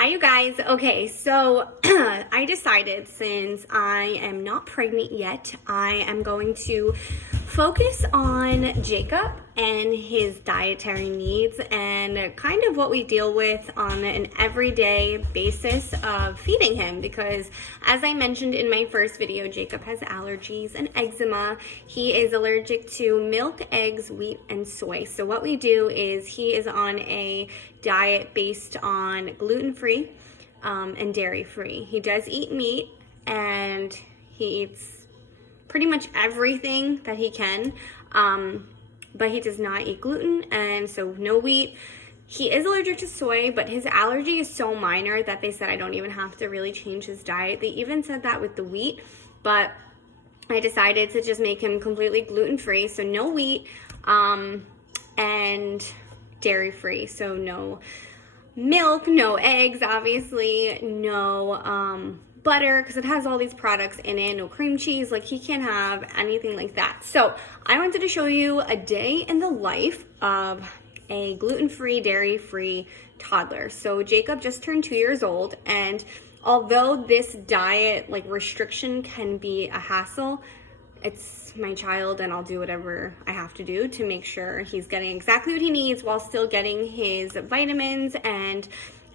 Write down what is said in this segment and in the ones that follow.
Hi you guys. Okay, so I decided since I am not pregnant yet, I am going to focus on Jacob and his dietary needs and kind of what we deal with on an everyday basis of feeding him, because as I mentioned in my first video, Jacob has allergies and eczema. He is allergic to milk, eggs, wheat, and soy. So what we do is he is on a diet based on gluten-free and dairy-free. He does eat meat and he eats pretty much everything that he can, but he does not eat gluten, and so no wheat. He is allergic to soy, but his allergy is so minor that they said I don't even have to really change his diet. They even said that with the wheat, but I decided to just make him completely gluten-free, so no wheat, and dairy-free, so no milk, no eggs, obviously, no butter, because it has all these products in it, no cream cheese. Like, he can't have anything like that. So I wanted to show you a day in the life of a gluten-free, dairy-free toddler. So Jacob just turned 2 years old, and although this diet restriction can be a hassle, it's my child and I'll do whatever I have to do to make sure he's getting exactly what he needs while still getting his vitamins and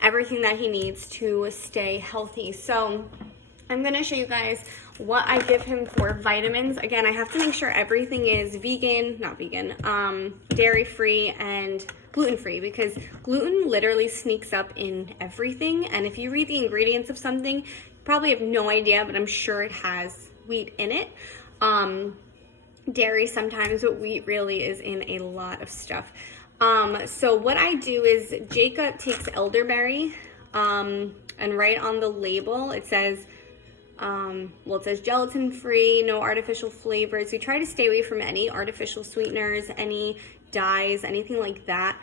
everything that he needs to stay healthy. So I'm gonna show you guys what I give him for vitamins. Again, I have to make sure everything is dairy-free and gluten-free, because gluten literally sneaks up in everything. And if you read the ingredients of something, you probably have no idea, but I'm sure it has wheat in it. Dairy sometimes, but wheat really is in a lot of stuff. So what I do is Jacob takes elderberry, and right on the label it says, it says gelatin free, no artificial flavors. We try to stay away from any artificial sweeteners, any dyes, anything like that.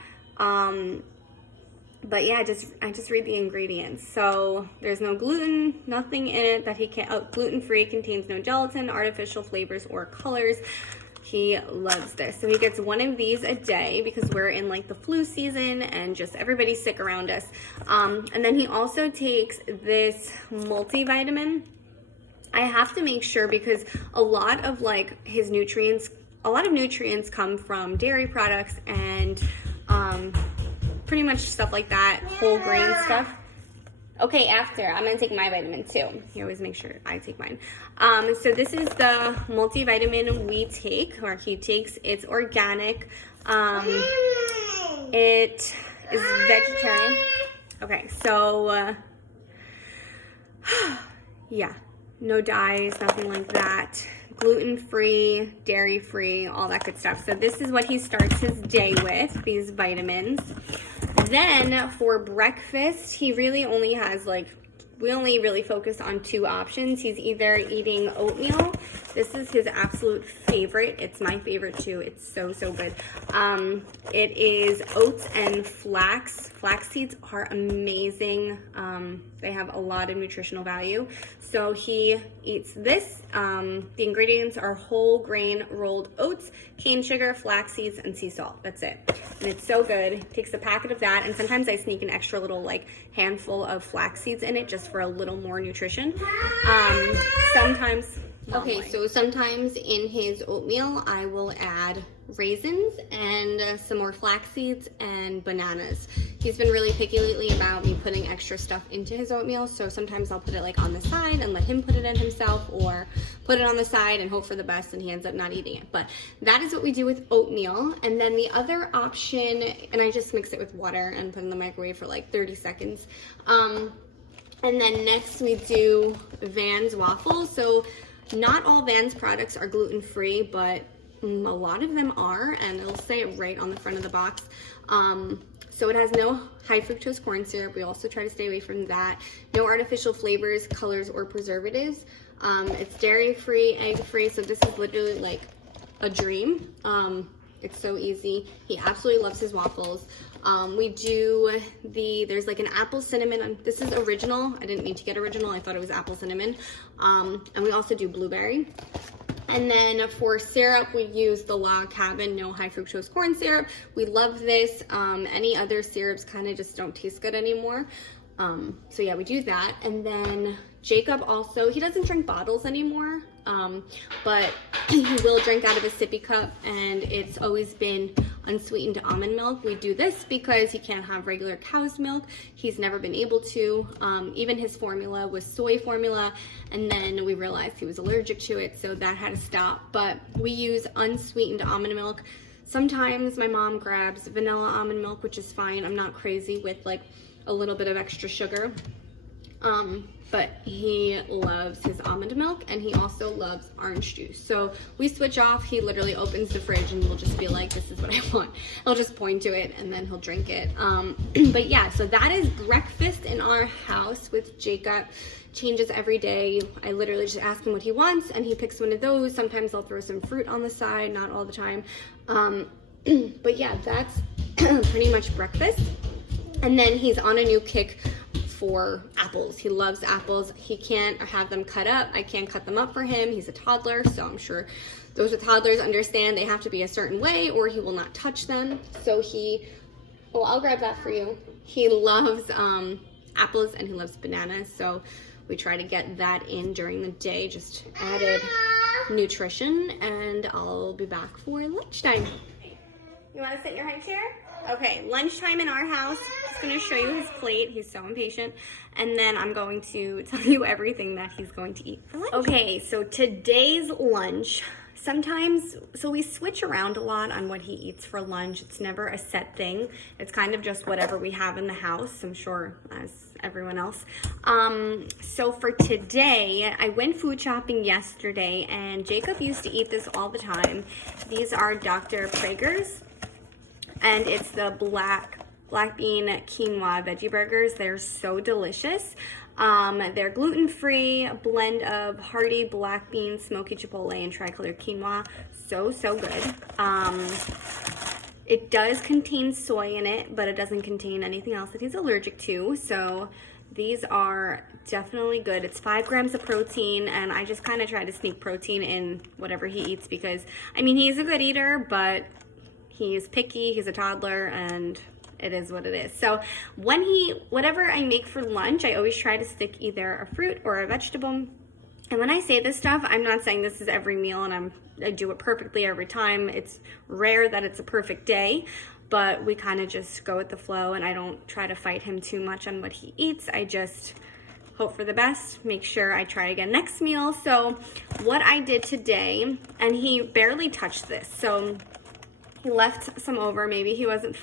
But yeah, I just read the ingredients. So there's no gluten, nothing in it that he can't, gluten-free, contains no gelatin, artificial flavors, or colors. He loves this. So he gets one of these a day because we're in the flu season and just everybody's sick around us. And then he also takes this multivitamin. I have to make sure, because a lot of his nutrients, come from dairy products and pretty much stuff like that, whole grain stuff. Okay, after, I'm gonna take my vitamin too. You always make sure I take mine. So this is the multivitamin he takes. It's organic. It is vegetarian. Okay, so yeah, no dyes, nothing like that. Gluten-free, dairy-free, all that good stuff. So this is what he starts his day with, these vitamins. Then for breakfast, he really only has we only really focus on two options. He's either eating oatmeal. This is his absolute favorite. It's my favorite too. It's so, so good. It is oats and flax. Flax seeds are amazing. They have a lot of nutritional value. So he eats this. The ingredients are whole grain rolled oats, cane sugar, flax seeds, and sea salt. That's it. And it's so good. He takes a packet of that, and sometimes I sneak an extra little handful of flax seeds in it just for a little more nutrition. Sometimes in his oatmeal I will add raisins and some more flax seeds and bananas. He's been really picky lately about me putting extra stuff into his oatmeal, so sometimes I'll put it on the side and let him put it in himself, or put it on the side and hope for the best and he ends up not eating it. But that is what we do with oatmeal. And then the other option, and I just mix it with water and put it in the microwave for 30 seconds. And then next we do Vans waffles. So not all Vans products are gluten-free, but a lot of them are, and it'll say it right on the front of the box. So it has no high fructose corn syrup. We also try to stay away from that. No artificial flavors, colors, or preservatives. It's dairy-free, egg-free, so this is literally a dream. It's so easy. He absolutely loves his waffles. We do there's an apple cinnamon. This is original. I didn't mean to get original. I thought it was apple cinnamon. And we also do blueberry. And then for syrup, we use the Log Cabin no high fructose corn syrup. We love this. Any other syrups kind of just don't taste good anymore. So yeah, we do that. And then Jacob also, he doesn't drink bottles anymore, but he will drink out of a sippy cup, and it's always been unsweetened almond milk. We do this because he can't have regular cow's milk. He's never been able to. Even his formula was soy formula, and then we realized he was allergic to it, so that had to stop. But we use unsweetened almond milk. Sometimes my mom grabs vanilla almond milk, which is fine. I'm not crazy with like a little bit of extra sugar. But he loves his almond milk, and he also loves orange juice. So we switch off. He literally opens the fridge and will just be like, this is what I want. He'll just point to it and then he'll drink it. But yeah, so that is breakfast in our house with Jacob. Changes every day. I literally just ask him what he wants and he picks one of those. Sometimes I'll throw some fruit on the side, not all the time. But yeah, that's pretty much breakfast. And then he's on a new kick for apples. He loves apples. He can't have them cut up. I can't cut them up for him. He's a toddler, so I'm sure those with toddlers understand they have to be a certain way or he will not touch them. So I'll grab that for you. He loves apples and he loves bananas, so we try to get that in during the day, just added nutrition, and I'll be back for lunchtime. You want to sit in your high chair? Okay, lunchtime in our house. Just going to show you his plate. He's so impatient. And then I'm going to tell you everything that he's going to eat for lunch. Okay, so today's lunch, so we switch around a lot on what he eats for lunch. It's never a set thing. It's kind of just whatever we have in the house, I'm sure, as everyone else. So for today, I went food shopping yesterday, and Jacob used to eat this all the time. These are Dr. Praeger's. And it's the black bean quinoa veggie burgers. They're so delicious. They're gluten-free, a blend of hearty black bean, smoky chipotle, and tricolor quinoa. So good. It does contain soy in it, but it doesn't contain anything else that he's allergic to. So these are definitely good. It's 5 grams of protein, and I just kind of try to sneak protein in whatever he eats because, I mean, he's a good eater, but he's picky, he's a toddler, and it is what it is. So whatever I make for lunch, I always try to stick either a fruit or a vegetable. And when I say this stuff, I'm not saying this is every meal and I do it perfectly every time. It's rare that it's a perfect day, but we kind of just go with the flow, and I don't try to fight him too much on what he eats. I just hope for the best, make sure I try again next meal. So what I did today, and he barely touched this, so he left some over. Maybe he wasn't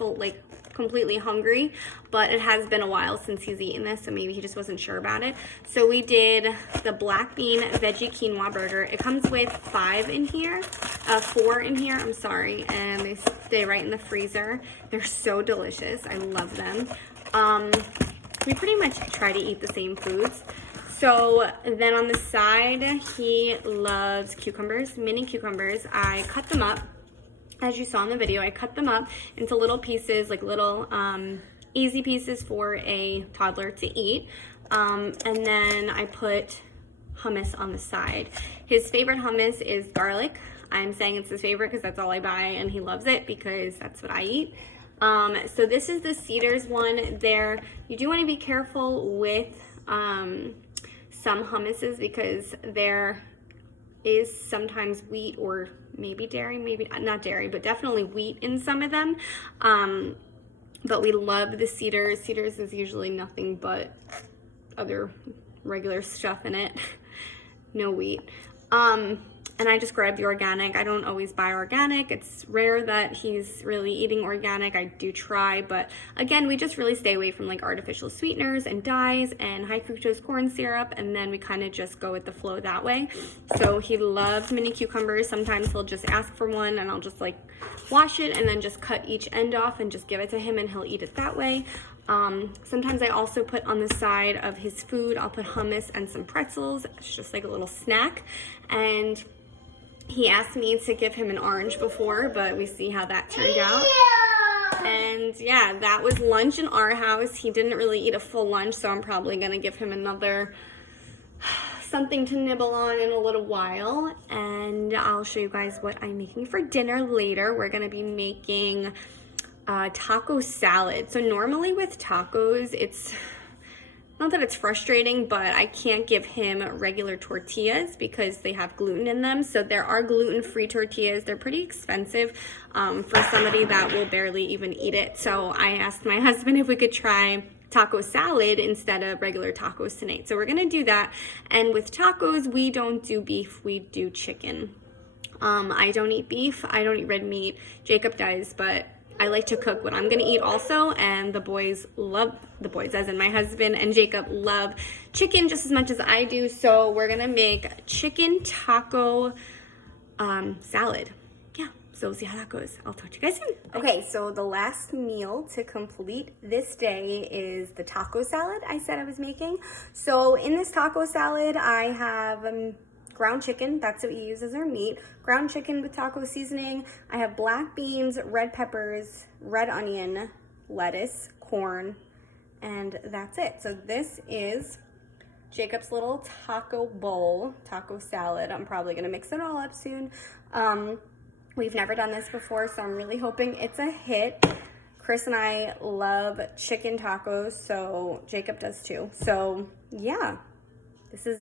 completely hungry, but it has been a while since he's eaten this, so maybe he just wasn't sure about it. So we did the black bean veggie quinoa burger. It comes with 4 in here, I'm sorry, and they stay right in the freezer. They're so delicious. I love them. We pretty much try to eat the same foods. So then on the side, he loves cucumbers, mini cucumbers. I cut them up. As you saw in the video, I cut them up into little pieces, like little easy pieces for a toddler to eat. And then I put hummus on the side. His favorite hummus is garlic. I'm saying it's his favorite because that's all I buy, and he loves it because that's what I eat. So this is the Cedars one. There, you do want to be careful with some hummuses because there is sometimes wheat or maybe dairy, maybe not dairy, but definitely wheat in some of them. But we love the Cedars. Cedars is usually nothing but other regular stuff in it. No wheat. And I just grabbed the organic. I don't always buy organic. It's rare that he's really eating organic. I do try, but again, we just really stay away from like artificial sweeteners and dyes and high fructose corn syrup, and then we kind of just go with the flow that way. So he loves mini cucumbers. Sometimes he'll just ask for one and I'll just like wash it and then just cut each end off and just give it to him and he'll eat it that way. Sometimes I also put on the side of his food, I'll put hummus and some pretzels. It's just like a little snack. And he asked me to give him an orange before, but we see how that turned out. And yeah, that was lunch in our house. He didn't really eat a full lunch, so I'm probably gonna give him another something to nibble on in a little while. And I'll show you guys what I'm making for dinner later. We're gonna be making taco salad. So normally with tacos, it's not that it's frustrating, but I can't give him regular tortillas because they have gluten in them. So there are gluten-free tortillas. They're pretty expensive for somebody that will barely even eat it. So I asked my husband if we could try taco salad instead of regular tacos tonight. So we're gonna do that. And with tacos, we don't do beef, we do chicken. I don't eat beef, I don't eat red meat. Jacob does, but I like to cook what I'm gonna eat also, and the boys as in my husband and Jacob, love chicken just as much as I do. So we're gonna make chicken taco salad. Yeah, so we'll see how that goes. I'll talk to you guys soon. Okay, so the last meal to complete this day is the taco salad I said I was making. So in this taco salad, I have ground chicken, that's what we use as our meat. Ground chicken with taco seasoning. I have black beans, red peppers, red onion, lettuce, corn, and that's it. So this is Jacob's little taco bowl, taco salad. I'm probably gonna mix it all up soon. We've never done this before, so I'm really hoping it's a hit. Chris and I love chicken tacos, so Jacob does too. So yeah, this is